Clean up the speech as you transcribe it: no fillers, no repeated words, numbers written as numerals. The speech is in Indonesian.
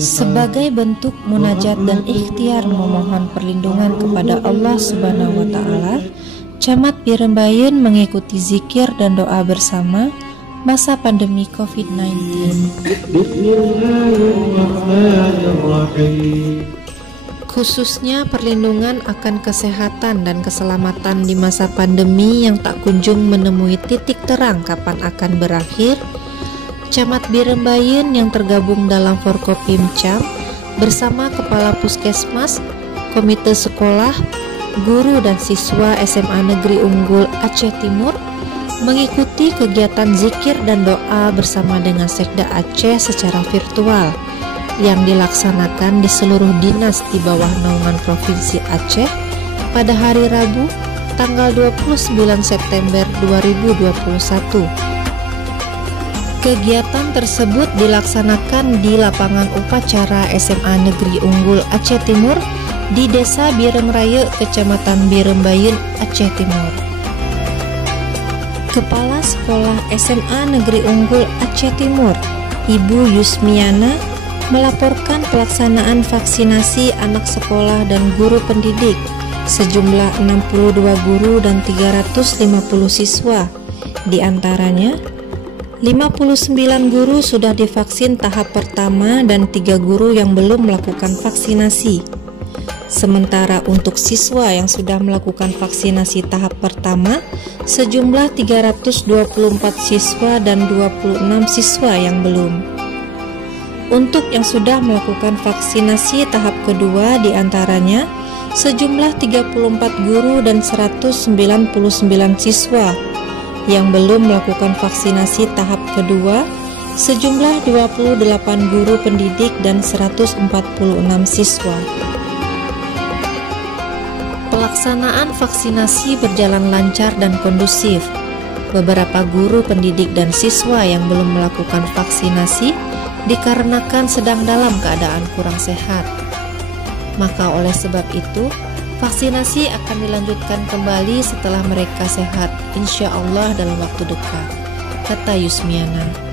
Sebagai bentuk munajat dan ikhtiar memohon perlindungan kepada Allah Subhanahu wa Ta'ala, Camat Birembayeun mengikuti zikir dan doa bersama masa pandemi COVID-19. Khususnya perlindungan akan kesehatan dan keselamatan di masa pandemi yang tak kunjung menemui titik terang kapan akan berakhir. Camat Birembayeun yang tergabung dalam Forkopimcam bersama Kepala Puskesmas, Komite Sekolah, guru dan siswa SMA Negeri Unggul Aceh Timur mengikuti kegiatan zikir dan doa bersama dengan Sekda Aceh secara virtual yang dilaksanakan di seluruh dinas di bawah naungan Provinsi Aceh pada hari Rabu tanggal 29 September 2021. Kegiatan tersebut dilaksanakan di lapangan upacara SMA Negeri Unggul Aceh Timur di Desa Biremraya, Kecamatan Birembayeun, Aceh Timur. Kepala Sekolah SMA Negeri Unggul Aceh Timur, Ibu Yusmiana, melaporkan pelaksanaan vaksinasi anak sekolah dan guru pendidik sejumlah 62 guru dan 350 siswa. Di antaranya 59 guru sudah divaksin tahap pertama dan 3 guru yang belum melakukan vaksinasi. Sementara untuk siswa yang sudah melakukan vaksinasi tahap pertama, sejumlah 324 siswa dan 26 siswa yang belum. Untuk yang sudah melakukan vaksinasi tahap kedua diantaranya sejumlah 34 guru dan 199 siswa. Yang belum melakukan vaksinasi tahap kedua sejumlah 28 guru pendidik dan 146 siswa. Pelaksanaan vaksinasi berjalan lancar dan kondusif. Beberapa guru pendidik dan siswa yang belum melakukan vaksinasi dikarenakan sedang dalam keadaan kurang sehat. Maka oleh sebab itu, vaksinasi akan dilanjutkan kembali setelah mereka sehat, insya Allah dalam waktu dekat, kata Yusmiana.